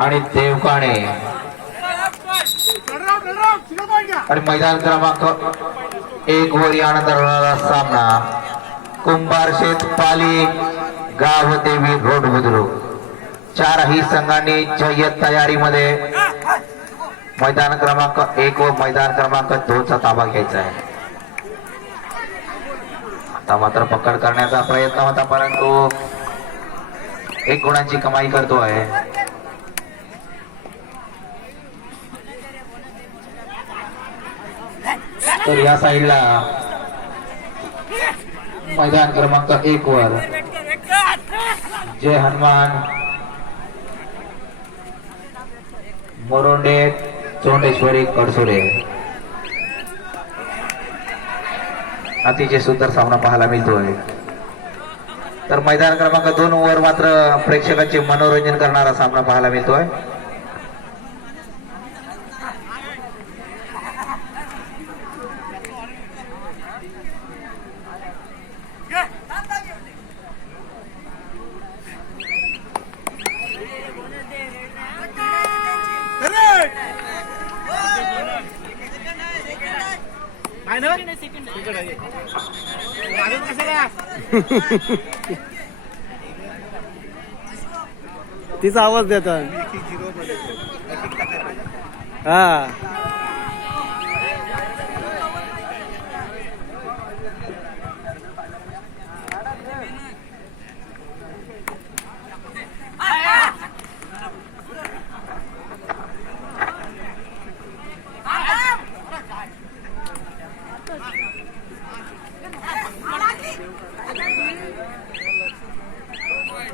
आणि देवकाणे आणि मैदान क्रमांक 1 वर यानंतर होणारा सामना कुंभारशेत पाली गाव देवी रोड बुद्रुक चारही संघांनी जय्यत तयारीमध्ये मैदान क्रमांक 1 व मैदान क्रमांक 2 चा ताबा घ्यायचा आहे। आता मात्र पकड करण्याचा प्रयत्न होता परंतु 1 गुणांची कमाई करतोय। तर या साईडला मैदान क्रमांक 1 वर जय हनुमान मोरोंडे चोंडेश्वरी कडसुरे अतिशय सुंदर सामना पाहायला मिळतोय। तर मैदान क्रमांक 2 वर मात्र प्रेक्षकांचे मनोरंजन करणारा सामना पाहायला मिळतोय। तिचा आवाज देतात हा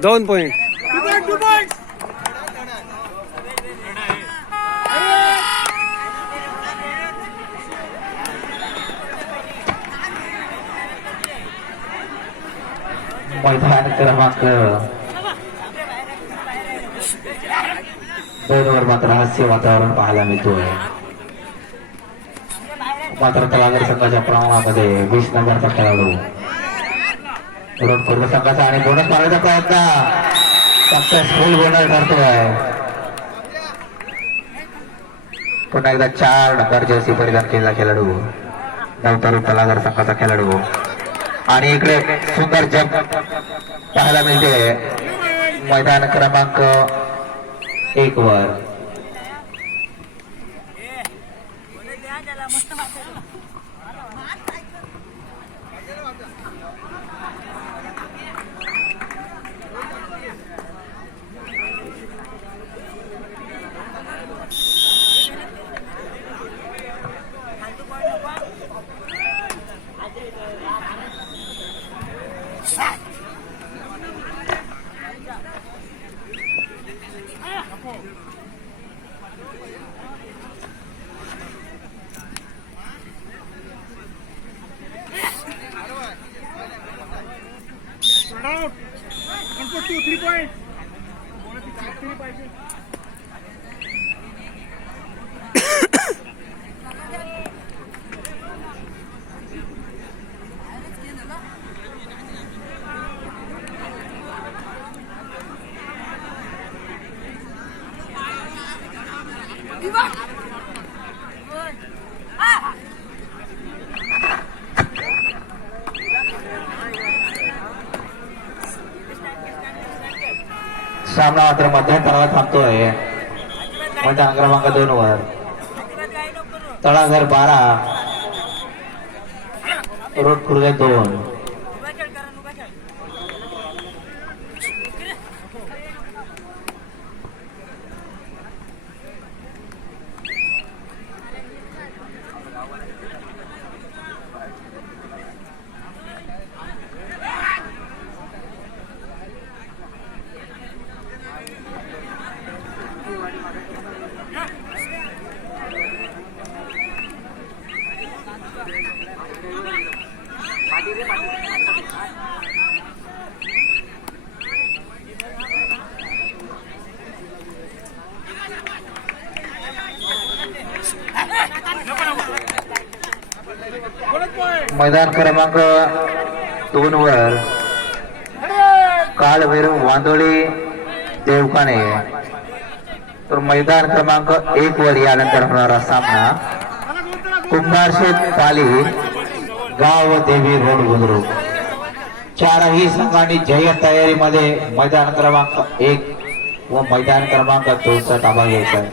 दोन पॉइंट मैदान क्रमांक 2 वर मात्र हास्य वातावरण पाहायला मिळतोय। मात्र तलागर संघाच्या प्रमाणामध्ये 20 नंबरचा खेळाडू पूर्ण संघाचा आणि बोनस मारण्याचा प्रयत्न सक्सेसफुल बोनस ठरतोय। पुन्हा एकदा 4 नंबर जर्सी परिधान केलेला खेळाडू नवतरू तलागर संघाचा खेळाडू आणि इकडे सुंदर जंप पाहायला मिळते मैदान क्रमांक 1 वर। सामना मात्र मध्यंतराला थांबतोय। मैदान क्रमांक 2 वर तळाघर 12 रोड खुर्द 2। मैदान क्रमांक 2 वर काळभैरव वांदोळी देवकाने तर मैदान क्रमांक 1 वर यानंतर होणारा सामना कुंभारशेत पाली गाव देवी रोड बुद्रुक. चारही संघांनी जय तयारीमध्ये मैदान क्रमांक 1 व मैदान क्रमांक 2 चा ताबा घ्यायचा आहे.